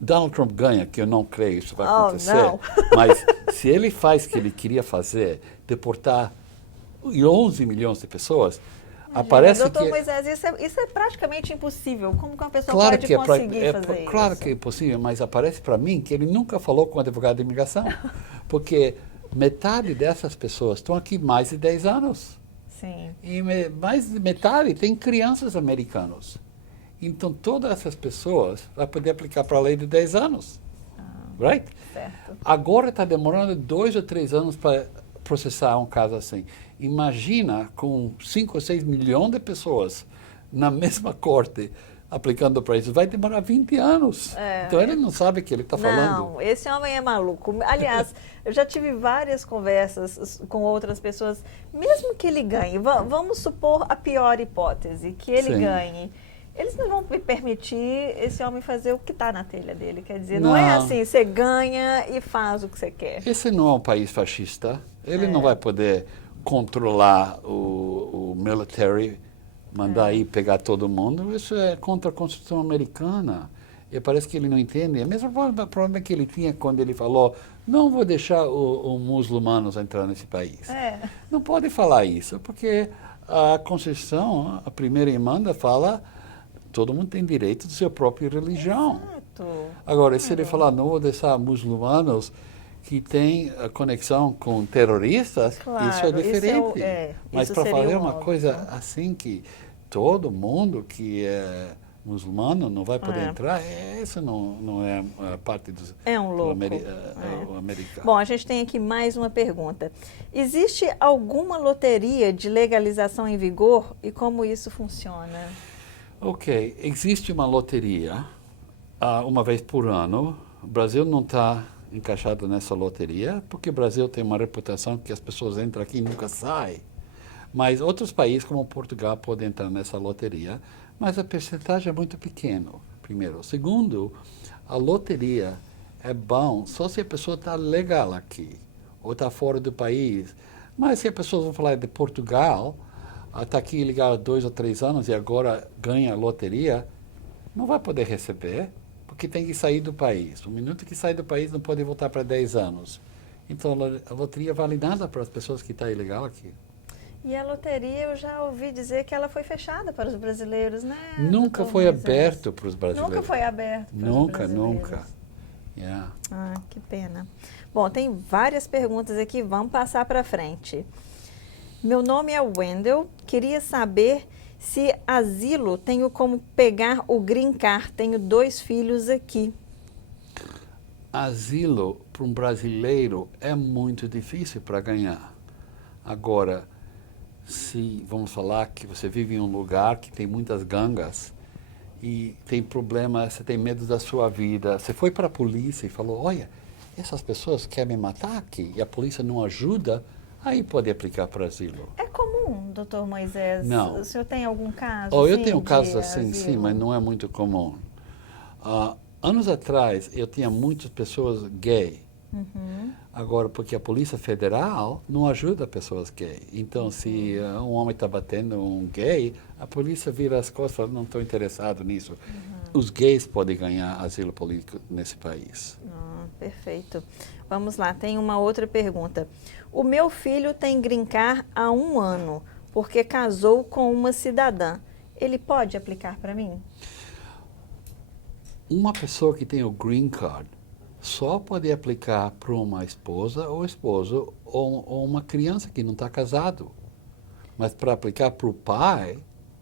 Donald Trump ganha, que eu não creio isso vai acontecer, não. mas se ele faz o que ele queria fazer, deportar 11 milhões de pessoas, aparece doutor que... Moisés, isso é praticamente impossível. Como que uma pessoa pode conseguir fazer isso? Claro que é possível, mas aparece para mim que ele nunca falou com o advogado de imigração, porque metade dessas pessoas estão aqui mais de 10 anos. Sim. E mais de metade tem crianças americanas. Então, todas essas pessoas vão poder aplicar para a lei de 10 anos. Right? Certo. Agora está demorando 2 ou 3 anos para processar um caso assim. Imagina com 5 ou 6 milhões de pessoas na mesma corte aplicando para isso. Vai demorar 20 anos. Então, ele não sabe o que ele está falando. Não, esse homem é maluco. Aliás, eu já tive várias conversas com outras pessoas. Mesmo que ele ganhe, vamos supor a pior hipótese, que ele ganhe. Eles não vão permitir esse homem fazer o que está na telha dele. Quer dizer, não é assim, você ganha e faz o que você quer. Esse não é um país fascista. Ele não vai poder controlar o military, mandar ir pegar todo mundo. Isso é contra a Constituição americana. E parece que ele não entende. O mesmo problema que ele tinha quando ele falou, não vou deixar os muçulmanos entrar nesse país. Não pode falar isso, porque a Constituição, a primeira emenda, fala todo mundo tem direito de sua própria religião. Exato. Agora, se ele falar, não vou deixar muçulmanos que têm conexão com terroristas, Claro, isso é diferente. Mas isso para seria fazer o uma óbvio. coisa assim que todo mundo que é muçulmano não vai poder entrar, isso não é parte do um louco. o americano. Bom, a gente tem aqui mais uma pergunta. Existe alguma loteria de legalização em vigor e como isso funciona? Ok, existe uma loteria uma vez por ano. O Brasil não está encaixado nessa loteria, porque o Brasil tem uma reputação que as pessoas entram aqui e nunca saem. Mas outros países, como Portugal, podem entrar nessa loteria, mas a percentagem é muito pequena, primeiro. Segundo, a loteria é bom só se a pessoa está legal aqui, ou está fora do país. Mas se as pessoas vão falar de Portugal, está aqui ilegal há 2 ou 3 anos e agora ganha a loteria, não vai poder receber, porque tem que sair do país. Um minuto que sai do país não pode voltar para 10 anos. Então a loteria vale nada para as pessoas que estão ilegal aqui. E a loteria, eu já ouvi dizer que ela foi fechada para os brasileiros, né? Nunca Dr. foi Moisés? aberto para os brasileiros. Nunca foi aberto para os Nunca, brasileiros. nunca. Yeah. Ah, que pena. Bom, tem várias perguntas aqui, vamos passar para frente. Meu nome é Wendel, queria saber se asilo tenho como pegar o green card, tenho 2 filhos aqui. Asilo para um brasileiro é muito difícil para ganhar. Agora, se vamos falar que você vive em um lugar que tem muitas gangas e tem problema, você tem medo da sua vida, você foi para a polícia e falou, olha, essas pessoas querem me matar aqui e a polícia não ajuda, aí pode aplicar para asilo. É comum, doutor Moisés? Não. O senhor tem algum caso? Eu assim, tenho casos de assim, sim, asilo? mas não é muito comum. Anos atrás, eu tinha muitas pessoas gay. Agora, porque a Polícia Federal não ajuda pessoas gay. Então, se um homem está batendo um gay, a polícia vira as costas e fala, não estou interessado nisso. Os gays podem ganhar asilo político nesse país. Perfeito. Vamos lá, tem uma outra pergunta. O meu filho tem green card há 1 ano, porque casou com uma cidadã. Ele pode aplicar para mim? Uma pessoa que tem o green card só pode aplicar para uma esposa ou esposo ou uma criança que não está casado. Mas para aplicar para o pai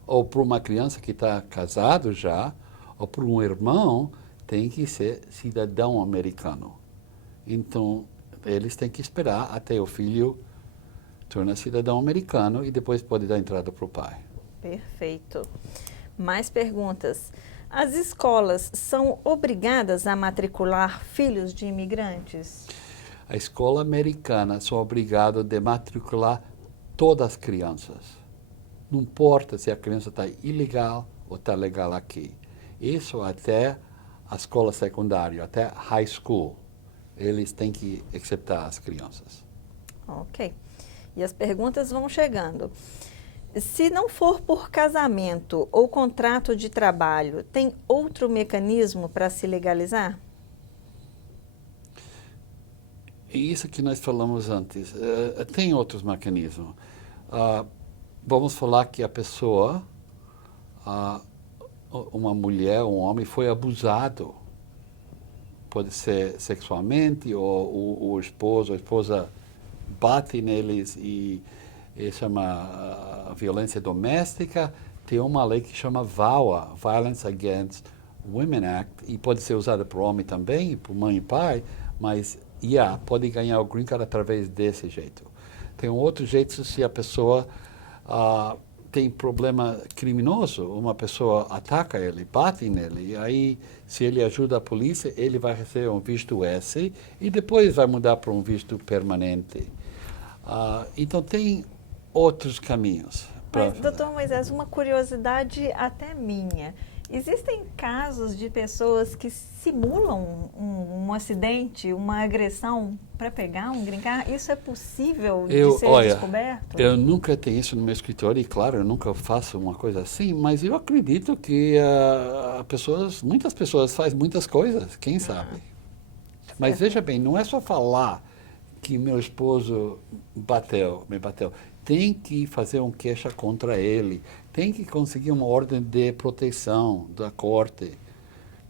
ou para uma criança que está casado já ou para um irmão, tem que ser cidadão americano. Então, eles têm que esperar até o filho tornar cidadão americano e depois pode dar entrada para o pai. Perfeito. Mais perguntas. As escolas são obrigadas a matricular filhos de imigrantes? A escola americana são obrigados a matricular todas as crianças. Não importa se a criança está ilegal ou está legal aqui. Isso até a escola secundária, até high school. Eles têm que aceitar as crianças. Ok. E as perguntas vão chegando. Se não for por casamento ou contrato de trabalho, tem outro mecanismo para se legalizar? E isso que nós falamos antes. Tem outros mecanismos. Vamos falar que a pessoa, uma mulher, um homem, foi abusado. Pode ser sexualmente, ou o esposo, a esposa bate neles e chama violência doméstica. Tem uma lei que chama VAWA, Violence Against Women Act, e pode ser usada para o homem também, para mãe e pai, mas pode ganhar o green card através desse jeito. Tem um outro jeito se a pessoa tem problema criminoso, uma pessoa ataca ele, bate nele, e aí se ele ajuda a polícia, ele vai receber um visto S e depois vai mudar para um visto permanente. Então tem outros caminhos. Mas, doutor Moisés, uma curiosidade até minha. Existem casos de pessoas que simulam um acidente, uma agressão para pegar um green card? Isso é possível de ser descoberto? Eu nunca tenho isso no meu escritório e, claro, eu nunca faço uma coisa assim, mas eu acredito que muitas pessoas fazem muitas coisas, quem sabe. Mas veja bem, não é só falar que meu esposo me bateu. Tem que fazer uma queixa contra ele, tem que conseguir uma ordem de proteção da corte,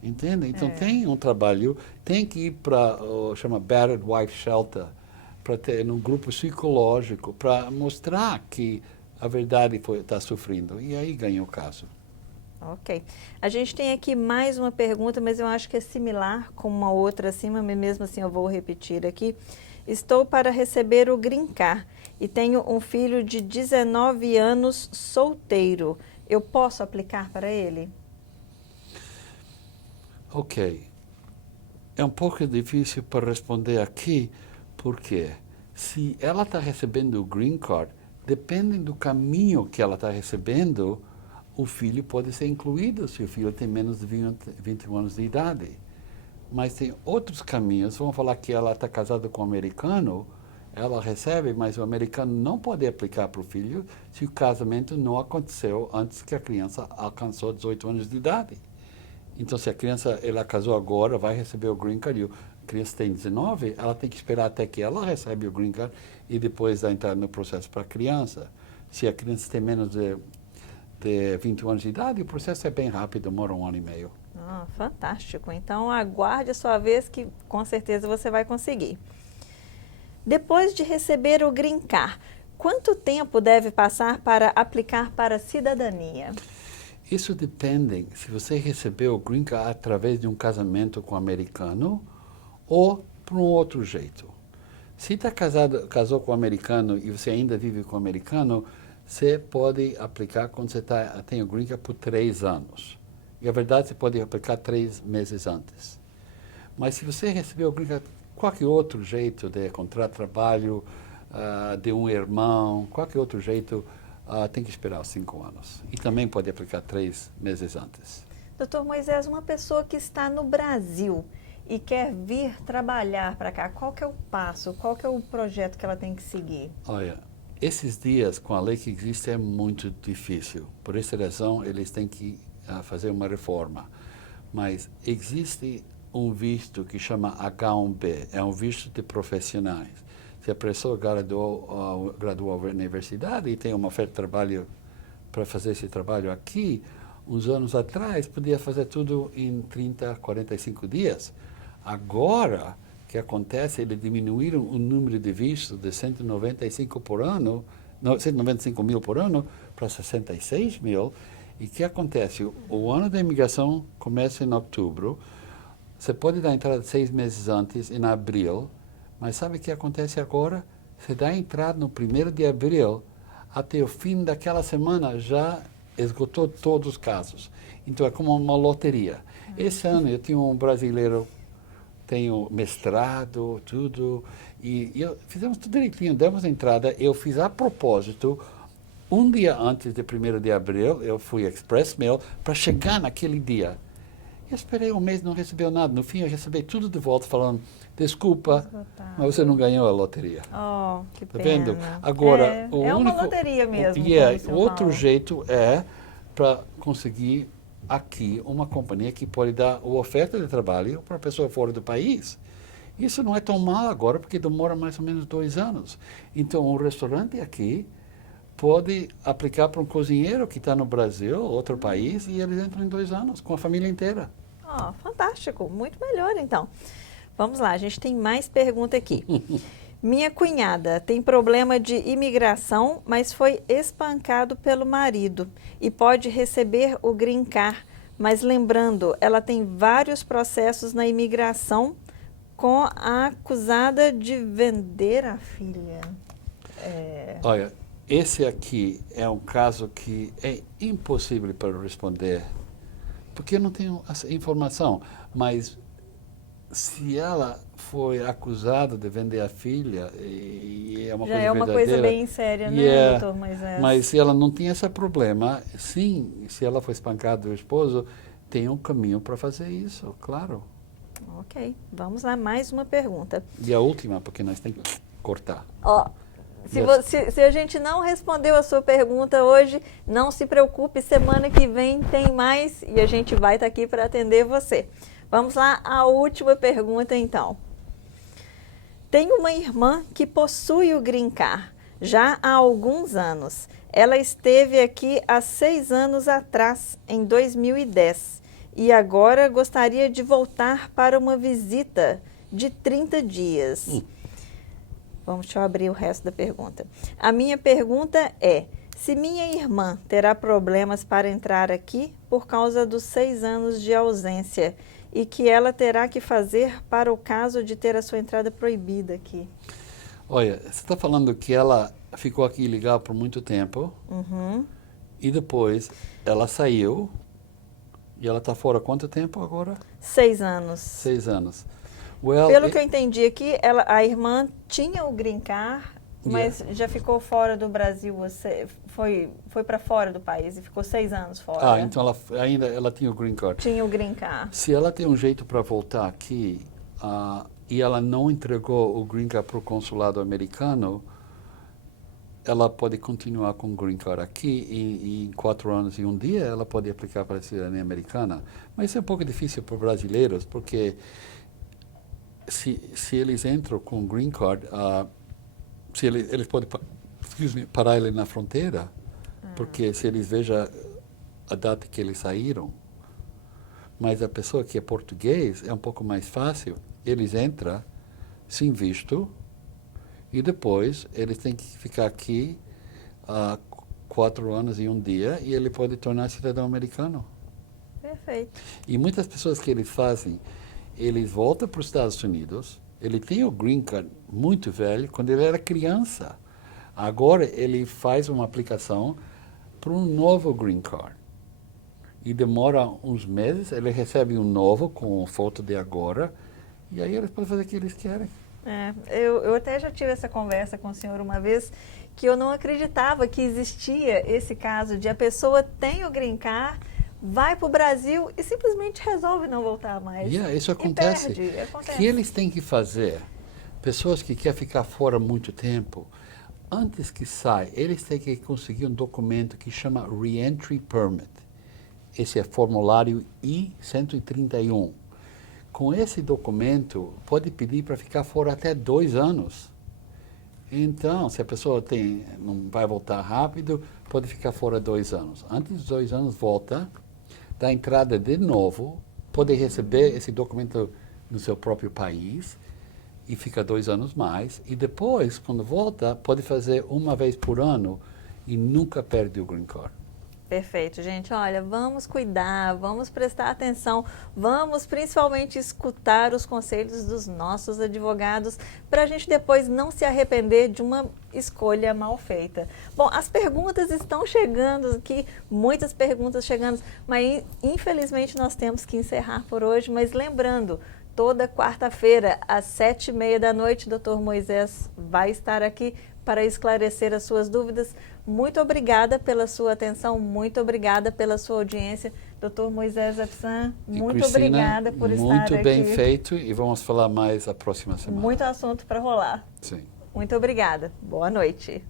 entende? Então tem um trabalho, tem que ir para chama Battered Wife Shelter, para ter um grupo psicológico, para mostrar que a verdade está sofrendo, e aí ganha o caso. Ok. A gente tem aqui mais uma pergunta, mas eu acho que é similar com uma outra acima, mas mesmo assim eu vou repetir aqui. Estou para receber o green card e tenho um filho de 19 anos solteiro. Eu posso aplicar para ele? Ok. É um pouco difícil para responder aqui, porque se ela está recebendo o green card, depende do caminho que ela está recebendo, o filho pode ser incluído se o filho tem menos de 21 anos de idade. Mas tem outros caminhos. Vamos falar que ela está casada com um americano, ela recebe, mas o americano não pode aplicar para o filho se o casamento não aconteceu antes que a criança alcançou 18 anos de idade. Então, se a criança ela casou agora, vai receber o green card, e a criança tem 19, ela tem que esperar até que ela recebe o green card e depois entrar no processo para a criança. Se a criança tem menos de 21 anos de idade, o processo é bem rápido, demora 1 ano e meio. Ah, fantástico. Então, aguarde a sua vez que com certeza você vai conseguir. Depois de receber o green card, quanto tempo deve passar para aplicar para a cidadania? Isso depende se você recebeu o green card através de um casamento com um americano ou por um outro jeito. Se casou com um americano e você ainda vive com um americano, você pode aplicar quando você tem o green card por 3 anos. E a verdade, você pode aplicar 3 meses antes. Mas se você recebeu o green card qualquer outro jeito de encontrar trabalho, de um irmão, qualquer outro jeito, tem que esperar os 5 anos. E também pode aplicar 3 meses antes. Doutor Moisés, uma pessoa que está no Brasil e quer vir trabalhar para cá, qual que é o passo? Qual que é o projeto que ela tem que seguir? Olha, esses dias, com a lei que existe, é muito difícil. Por essa razão, eles têm que fazer uma reforma. Mas existe um visto que chama H1B, é um visto de profissionais. Se a pessoa graduou na universidade e tem uma oferta de trabalho para fazer esse trabalho aqui, uns anos atrás, podia fazer tudo em 30, 45 dias. Agora, o que acontece, eles diminuíram o número de vistos de 195 mil por ano para 66 mil. E o que acontece? O ano da imigração começa em outubro. Você pode dar entrada 6 meses antes, em abril. Mas sabe o que acontece agora? Você dá entrada no 1º de abril, até o fim daquela semana já esgotou todos os casos. Então é como uma loteria. Esse ano eu tinha um brasileiro, tenho mestrado, tudo, e fizemos tudo direitinho, demos entrada. Eu fiz a propósito, um dia antes de 1º de abril, eu fui express mail para chegar naquele dia. Eu esperei um mês, não recebeu nada. No fim, eu recebi tudo de volta falando, desculpa, mas você não ganhou a loteria. Oh, que tá pena. Vendo? Agora, é uma loteria mesmo. O outro jeito é para conseguir aqui uma companhia que pode dar a oferta de trabalho para a pessoa fora do país. Isso não é tão mal agora, porque demora mais ou menos 2 anos. Então, um restaurante aqui pode aplicar para um cozinheiro que está no Brasil, outro país, e eles entram em 2 anos, com a família inteira. Oh, fantástico, muito melhor então. Vamos lá, a gente tem mais pergunta aqui. Minha cunhada tem problema de imigração, mas foi espancado pelo marido e pode receber o green card. Mas lembrando, ela tem vários processos na imigração com a acusada de vender a filha. Olha, esse aqui é um caso que é impossível para responder, porque eu não tenho essa informação, mas se ela foi acusada de vender a filha, e é uma já coisa é uma verdadeira, coisa bem séria, né, doutor Moisés? Mas se ela não tinha esse problema, sim, se ela foi espancada do esposo, tem um caminho para fazer isso, claro. Ok, vamos lá, mais uma pergunta. E a última, porque nós temos que cortar. Ó, se a gente não respondeu a sua pergunta hoje, não se preocupe, semana que vem tem mais e a gente vai estar aqui para atender você. Vamos lá, a última pergunta então. Tenho uma irmã que possui o Green Card já há alguns anos. Ela esteve aqui há 6 anos atrás, em 2010, e agora gostaria de voltar para uma visita de 30 dias. Deixa eu abrir o resto da pergunta. A minha pergunta é, se minha irmã terá problemas para entrar aqui por causa dos 6 anos de ausência e que ela terá que fazer para o caso de ter a sua entrada proibida aqui? Olha, você está falando que ela ficou aqui ilegal por muito tempo e depois ela saiu e ela está fora quanto tempo agora? 6 anos. 6 anos. Well, pelo que eu entendi aqui, a irmã tinha o Green Card, mas já ficou fora do Brasil, foi para fora do país e ficou 6 anos fora. Então ela tinha o Green Card. Tinha o Green Card. Se ela tem um jeito para voltar aqui e ela não entregou o Green Card para o consulado americano, ela pode continuar com o Green Card aqui e em 4 anos e 1 dia ela pode aplicar para a cidadania americana. Mas isso é um pouco difícil para brasileiros, porque se eles entram com o Green Card, se eles podem parar ele na fronteira, porque se eles vejam a data que eles saíram, mas a pessoa que é português é um pouco mais fácil, eles entram sem visto e depois eles têm que ficar aqui 4 anos e 1 dia e ele pode tornar cidadão americano. Perfeito. E muitas pessoas que eles fazem, eles voltam para os Estados Unidos, ele tem o Green Card muito velho, quando ele era criança. Agora ele faz uma aplicação para um novo Green Card. E demora uns meses, ele recebe um novo com foto de agora, e aí eles podem fazer o que eles querem. Eu até já tive essa conversa com o senhor uma vez, que eu não acreditava que existia esse caso de a pessoa tem o Green Card, vai para o Brasil e simplesmente resolve não voltar mais. Isso acontece. Acontece. O que eles têm que fazer? Pessoas que querem ficar fora muito tempo, antes que saia, eles têm que conseguir um documento que chama Reentry Permit. Esse é formulário I-131. Com esse documento, pode pedir para ficar fora até 2 anos. Então, se a pessoa não vai voltar rápido, pode ficar fora 2 anos. Antes dos 2 anos, volta, dá entrada de novo, pode receber esse documento no seu próprio país e fica 2 anos mais. E depois, quando volta, pode fazer 1 vez por ano e nunca perde o Green Card. Perfeito, gente. Olha, vamos cuidar, vamos prestar atenção, vamos principalmente escutar os conselhos dos nossos advogados para a gente depois não se arrepender de uma escolha mal feita. Bom, as perguntas estão chegando aqui, muitas perguntas chegando, mas infelizmente nós temos que encerrar por hoje, mas lembrando, toda quarta-feira, às 7h30 da noite, Dr. Moisés vai estar aqui para esclarecer as suas dúvidas. Muito obrigada pela sua atenção, muito obrigada pela sua audiência. Dr. Moisés Epsan, muito obrigada por estar aqui. Muito bem feito e vamos falar mais a próxima semana. Muito assunto para rolar. Sim. Muito obrigada. Boa noite.